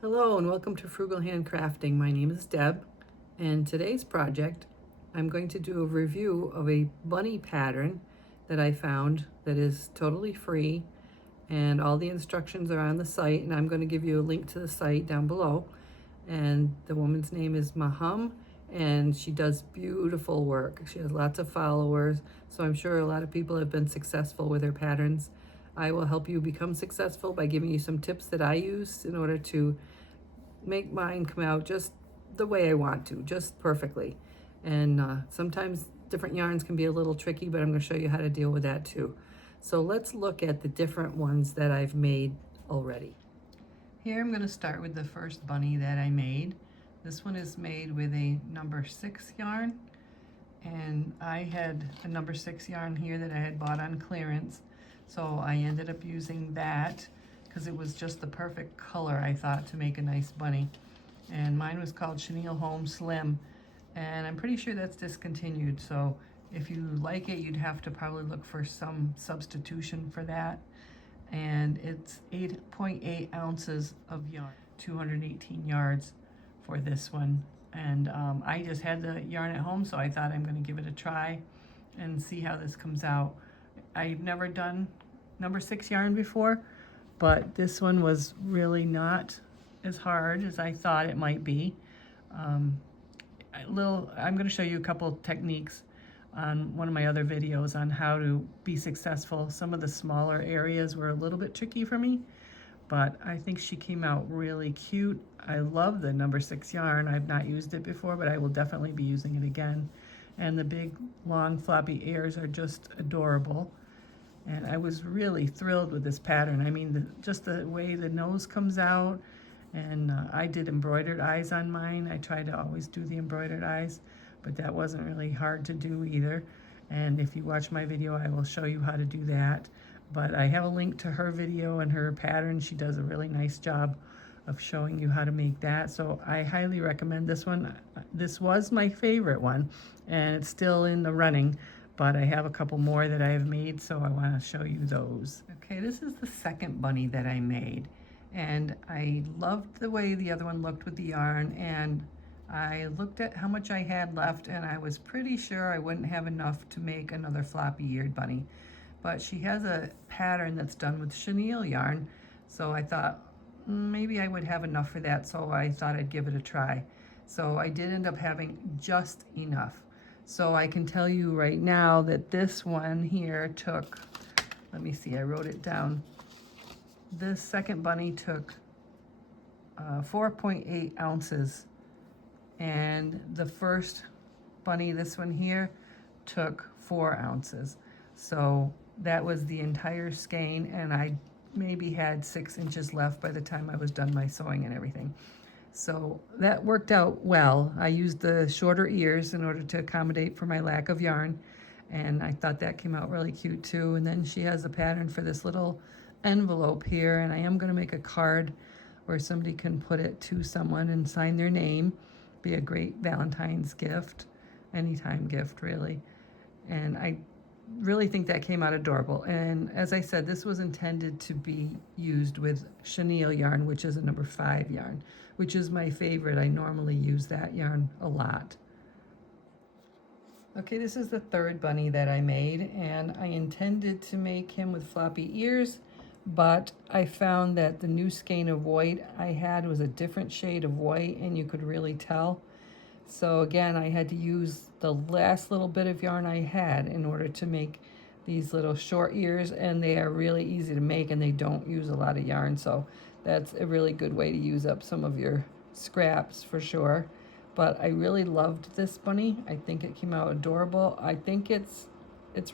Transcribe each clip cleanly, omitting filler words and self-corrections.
Hello and welcome to Frugal Handcrafting. My name is Deb, and today's project I'm going to do a review of a bunny pattern that I found that is totally free, and all the instructions are on the site, and I'm going to give you a link to the site down below. And the woman's name is Maham, and she does beautiful work. She has lots of followers, so I'm sure a lot of people have been successful with her patterns. I will help you become successful by giving you some tips that I use in order to make mine come out just the way I want to, just perfectly. And sometimes different yarns can be a little tricky, but I'm going to show you how to deal with that too. So let's look at the different ones that I've made already. Here I'm going to start with the first bunny that I made. This one is made with a number 6 yarn, and I had a number 6 yarn here that I had bought on clearance, so I ended up using that because it was just the perfect color, I thought, to make a nice bunny. And mine was called Chenille Home Slim, and I'm pretty sure that's discontinued, so if you like it, you'd have to probably look for some substitution for that. And it's 8.8 ounces of yarn, 218 yards for this one. And I just had the yarn at home, so I thought I'm going to give it a try and see how this comes out. I've never done number 6 yarn before, but this one was really not as hard as I thought it might be. I'm going to show you a couple techniques on one of my other videos on how to be successful. Some of the smaller areas were a little bit tricky for me, but I think she came out really cute. I love the number 6 yarn. I've not used it before, but I will definitely be using it again. And the big, long, floppy ears are just adorable. And I was really thrilled with this pattern. I mean, just the way the nose comes out. And I did embroidered eyes on mine. I try to always do the embroidered eyes, but that wasn't really hard to do either. And if you watch my video, I will show you how to do that. But I have a link to her video and her pattern. She does a really nice job of showing you how to make that. So I highly recommend this one. This was my favorite one, and it's still in the running, but I have a couple more that I have made, so I want to show you those. Okay, this is the second bunny that I made, and I loved the way the other one looked with the yarn, and I looked at how much I had left, and I was pretty sure I wouldn't have enough to make another floppy-eared bunny. But she has a pattern that's done with chenille yarn, so I thought maybe I would have enough for that, so I thought I'd give it a try. So I did end up having just enough. So I can tell you right now that this one here took, let me see, I wrote it down. This second bunny took 4.8 ounces, and the first bunny, this one here, took 4 ounces. So that was the entire skein, and I maybe had 6 inches left by the time I was done my sewing and everything. So that worked out well. I used the shorter ears in order to accommodate for my lack of yarn, and I thought that came out really cute too. And then she has a pattern for this little envelope here, and I am going to make a card where somebody can put it to someone and sign their name. Be a great Valentine's gift, anytime gift really. And I really think that came out adorable. And as I said, this was intended to be used with chenille yarn, which is a number 5 yarn, which is my favorite. I normally use that yarn a lot. Okay, this is the third bunny that I made, and I intended to make him with floppy ears, but I found that the new skein of white I had was a different shade of white, and you could really tell. So again, I had to use the last little bit of yarn I had in order to make these little short ears, and they are really easy to make, and they don't use a lot of yarn, so that's a really good way to use up some of your scraps for sure. But I really loved this bunny. I think it came out adorable. I think it's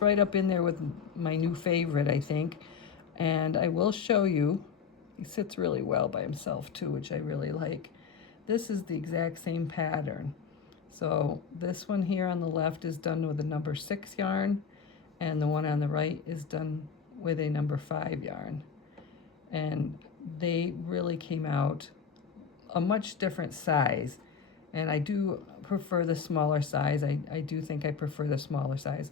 right up in there with my new favorite, I think. And I will show you. He sits really well by himself too, which I really like. This is the exact same pattern. So this one here on the left is done with a number 6 yarn, and the one on the right is done with a number 5 yarn. And they really came out a much different size. And I do prefer the smaller size. I do think I prefer the smaller size,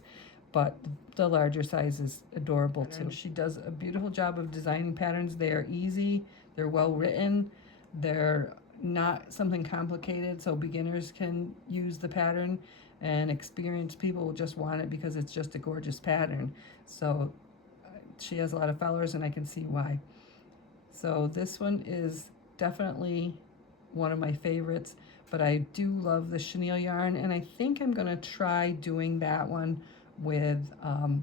but the larger size is adorable too. She does a beautiful job of designing patterns. They are easy, they're well written. They're not something complicated, so beginners can use the pattern, and experienced people will just want it because it's just a gorgeous pattern. So she has a lot of followers, and I can see why. So this one is definitely one of my favorites, but I do love the chenille yarn, and I think I'm going to try doing that one with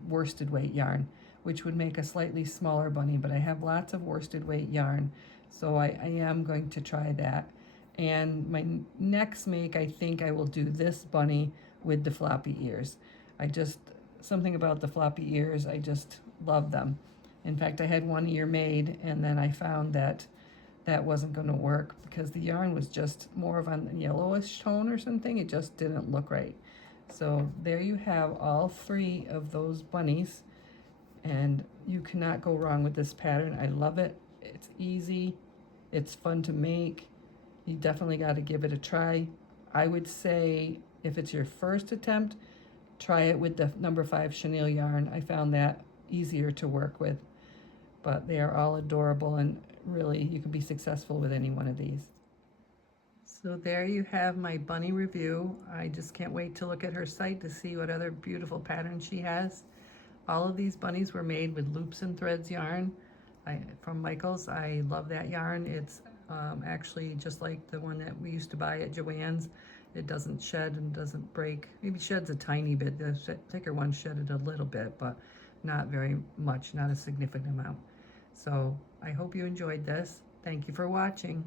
worsted weight yarn, which would make a slightly smaller bunny, but I have lots of worsted weight yarn, so I am going to try that. And my next make, I think I will do this bunny with the floppy ears. Something about the floppy ears, I just love them. In fact, I had one ear made, and then I found that that wasn't going to work because the yarn was just more of a yellowish tone or something. It just didn't look right. So there you have all three of those bunnies, and you cannot go wrong with this pattern. I love it. It's easy. It's fun to make. You definitely got to give it a try. I would say if it's your first attempt, try it with the number 5 chenille yarn. I found that easier to work with, but they are all adorable, and really you can be successful with any one of these. So there you have my bunny review. I just can't wait to look at her site to see what other beautiful patterns she has. All of these bunnies were made with loops and threads yarn from Michaels. I love that yarn. It's actually just like the one that we used to buy at Joann's. It doesn't shed and doesn't break. Maybe sheds a tiny bit. The thicker one shedded a little bit, but not very much, not a significant amount. So I hope you enjoyed this. Thank you for watching.